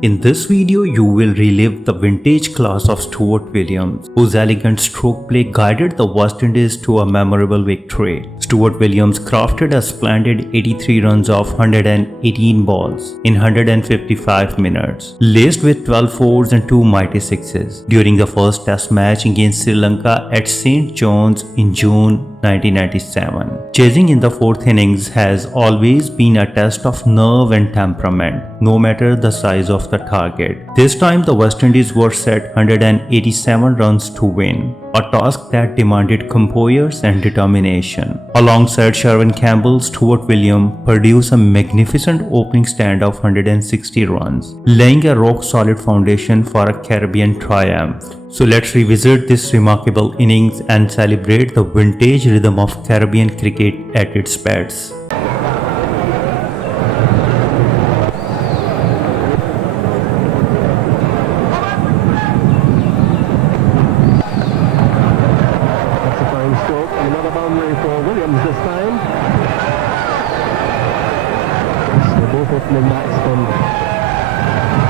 In this video, you will relive the vintage class of Stuart Williams, whose elegant stroke play guided the West Indies to a memorable victory. Stuart Williams crafted a splendid 83 runs off 118 balls in 155 minutes, laced with 12 fours and 2 mighty sixes during the first test match against Sri Lanka at St. John's in June 1997. Chasing in the fourth innings has always been a test of nerve and temperament, no matter the size of the target. This time the West Indies were set 187 runs to win, a task that demanded composure and determination. Alongside Sherwin Campbell, Stuart Williams produced a magnificent opening stand of 160 runs, laying a rock-solid foundation for a Caribbean triumph. So let's revisit this remarkable innings and celebrate the vintage rhythm of Caribbean cricket at its best. Matched and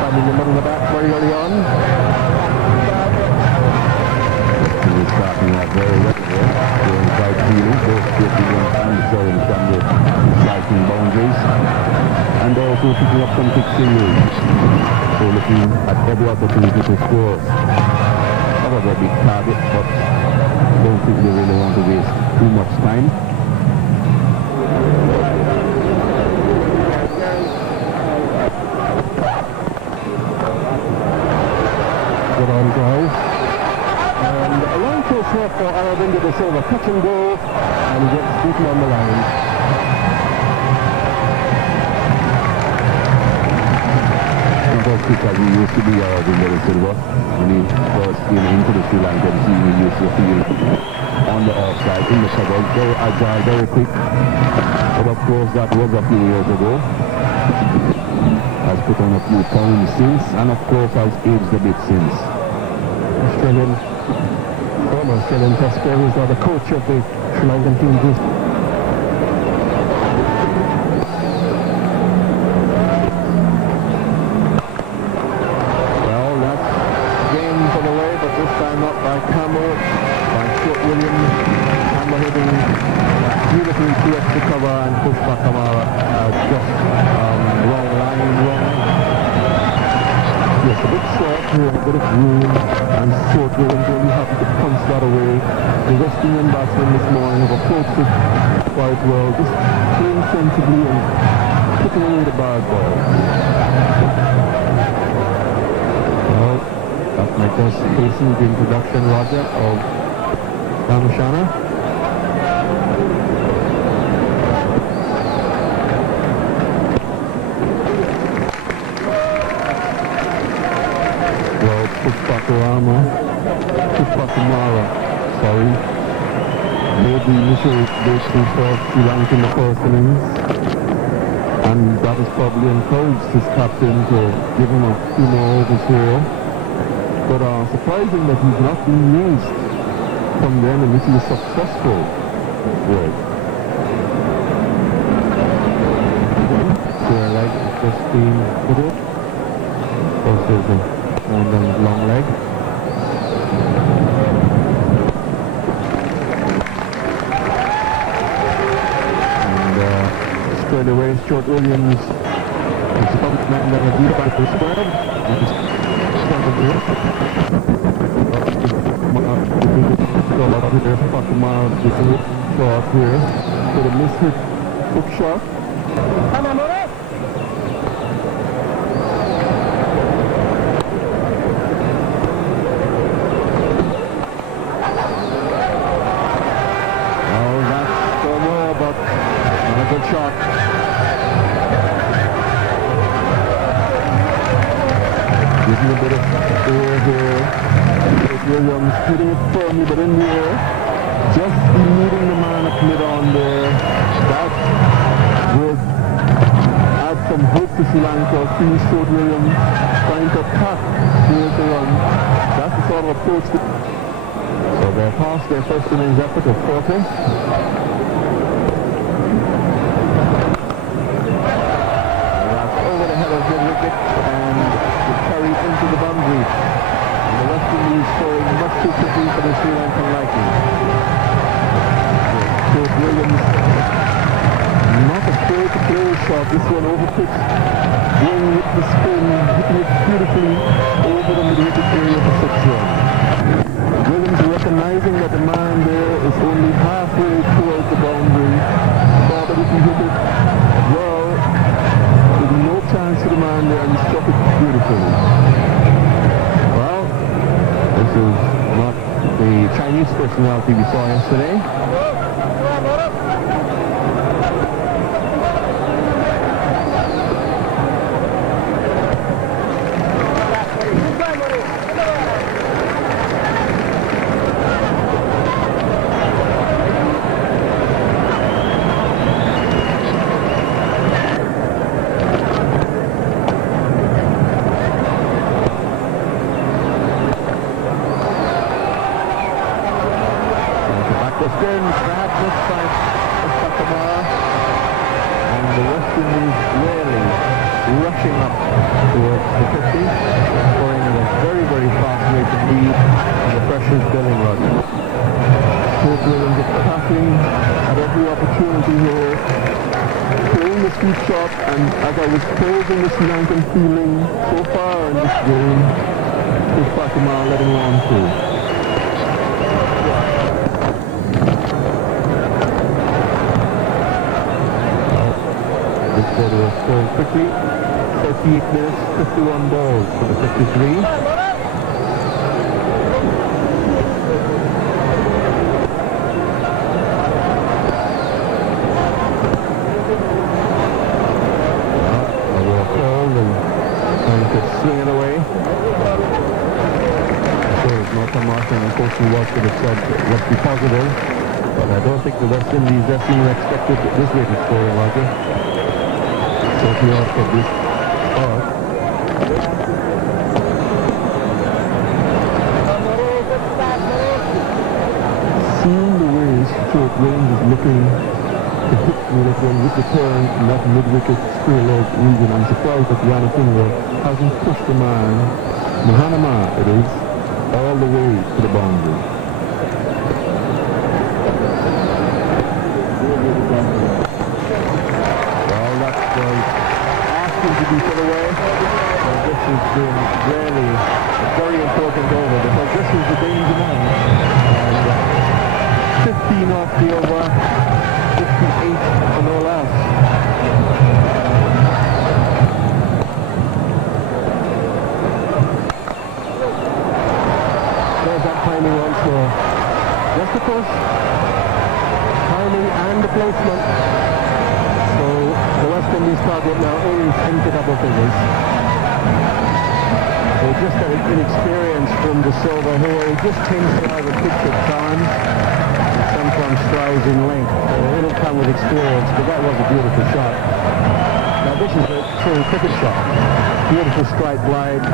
standing among the back very early on. He was starting out very well there, doing quite freely, both Stuart and Sherwin Campbell slicing boundaries and also picking up some quick singles. So looking at every opportunity to score. That was a big target, but I don't think they really want to waste too much time. On drive and a line close here for Aravinda De Silva, touch and go, and he gets beaten on the line. Not as quick as he used to be, Aravinda De Silva. When he first came into the Sri Lankan team, he used to feel on the offside, in the cover, very agile, very quick. But of course that was a few years ago. Has put on a few pounds since, and of course has aged a bit since. Former Australian test players are the coach of the Sri Lankan team. Well, that's game for the way, but this time not by Campbell, by Stuart Williams. Campbell hitting beautifully to extra cover and push back Kamara just wrong line, wrong. Yes, a bit short here, a bit of room, and Stuart Williams really happy to punch that away. The West Indian batsmen this morning have approached it quite well, just playing sensibly and putting away the bad ball. Well, that might just hasten the introduction, Roger, of Ramashana. Pushpakumara, sorry, made the initial breakthrough for Sri Lanka in the first innings, and that has probably encouraged his captain to give him a few more overs here. But surprising that he's not been used from them, and if he is successful with. Square leg is just being put up. Of course there's a long leg. And straight away, Stuart Williams is about to make a deep back to spread. And he's started here. Short here. With a mishit hook shot. Good shot. Giving a bit of air here. Williams hitting it firmly but in the air. Just meeting the man up mid on there. That would add some hope to Sri Lanka. Seeing Stuart Williams trying to cut the run. That's the sort of approach. So they're past their first innings effort of 40. Over the head of the wicket, and but this one over pitch, going with the spin, hitting it beautifully over the mid-wicket area for 6 runs. Williams recognizing that the man there is only halfway towards the boundary, thought that if he hit it well, there'd be no chance to the man there, and he struck it beautifully. Well, this is not the Chinese personality we saw yesterday. And as I was praising the Sri Lankan feeling so far in this game, this Fatima letting on through. This quarter was scored quickly. 38 minutes, 51 balls for the 53. Swing it away. Sure, Northern Martin and Coach Watch would have said let's be positive, but I don't think the West Indies definitely expected this way to score in Lanka. So if you ask for this part. Seeing the way Stuart Williams is looking to hit Muralitharan with the turn in that mid-wicket square leg region, I'm surprised that Yannick Finger hasn't pushed the man, Mahanama it is, all the way to the boundary. Well, that was asking to be put away, and this has been really a very important over, because this is the danger man, and 15 off the over, 58 or no less. Timing once more. Just of course, timing and the placement. So the West Indies target now is into double figures. They just got inexperience from the Silva, who just tends to have a pitch at times, and sometimes strides in length. So a little come with experience, but that was a beautiful shot. Now this is a true cricket shot. Beautiful straight glide.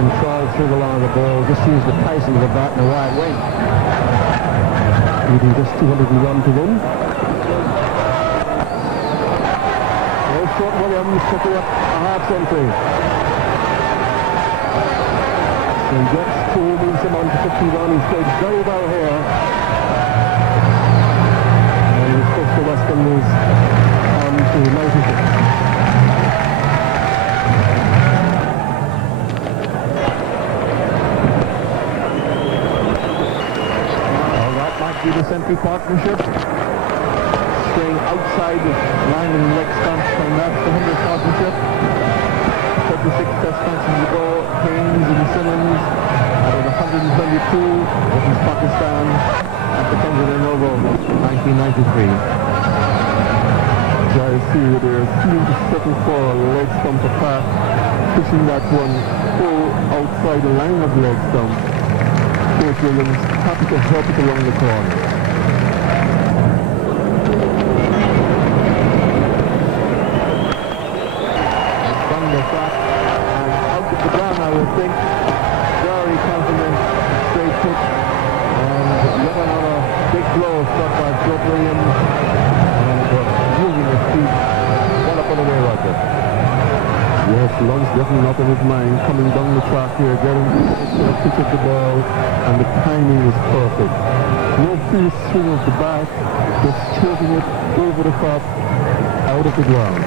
Control through the line of the ball, just use the pace of the bat in the right wing. Leading just 201 to win. There's Stuart Williams picking up a half century. So he gets to moves him on to 51. He's played very well here. And of course the West Indies on to 96. Be the century partnership, staying outside the line and leg stumps, and that's the 100th partnership. 36 test matches ago, Haynes and Simmons out of 122 versus Pakistan at the Kensington Oval 1993. So I see they're seeming to settle for a leg stump apart, pushing that one full outside the line of the leg stump. Stuart Williams happy to help it along the corner. Thunder shot and out of the ground, I would think. Very confident, straight pitch, and yet another big blow struck by Stuart Williams, and using his feet, well up on the way right there. Yes, Lund's definitely not in his mind, coming down the track here, getting the pitch of the ball, and the timing is perfect. No fierce swing of the bat, just choking it over the top, out of the ground.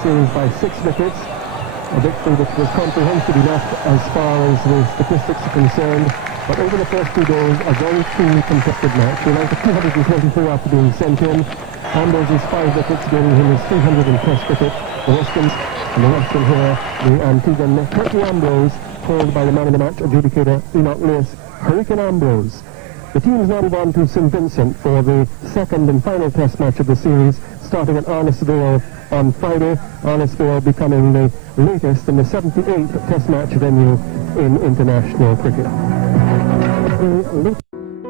Series by 6 wickets, a victory which was comprehensive enough as far as the statistics are concerned, but over the first 2 days a very truly contested match. Sri Lanka 224 after being sent in. Ambrose's 5 wickets giving him his 301st wicket. The Westons and the Western here, the Antiguan Curtly Ambrose, called by the man of the match adjudicator Enoch Lewis, Hurricane Ambrose. The teams now move on to St Vincent for the second and final test match of the series, starting at Arnisville on Friday, Arnisville becoming the latest and the 78th test match venue in international cricket.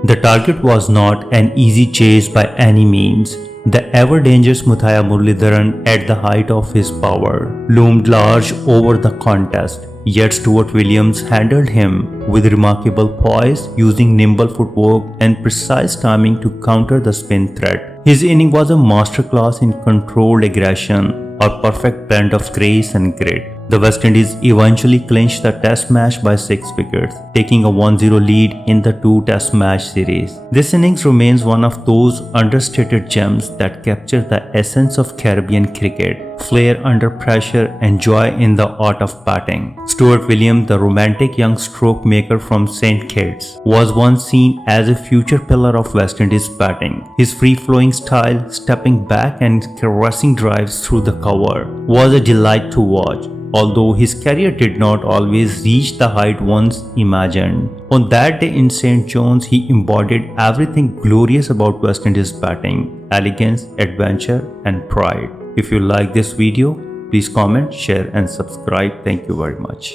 The target was not an easy chase by any means. The ever-dangerous Muttiah Muralitharan, at the height of his power, loomed large over the contest. Yet Stuart Williams handled him with remarkable poise, using nimble footwork and precise timing to counter the spin threat. His inning was a masterclass in controlled aggression, a perfect blend of grace and grit. The West Indies eventually clinched the test match by 6 wickets, taking a 1-0 lead in the 2 test match series. This innings remains one of those understated gems that capture the essence of Caribbean cricket: flair under pressure and joy in the art of batting. Stuart Williams, the romantic young stroke maker from St Kitts, was once seen as a future pillar of West Indies batting. His free-flowing style, stepping back and caressing drives through the cover, was a delight to watch, although his career did not always reach the height once imagined. On that day in St. John's, he embodied everything glorious about West Indies batting: elegance, adventure, and pride. If you like this video, please comment, share, and subscribe. Thank you very much.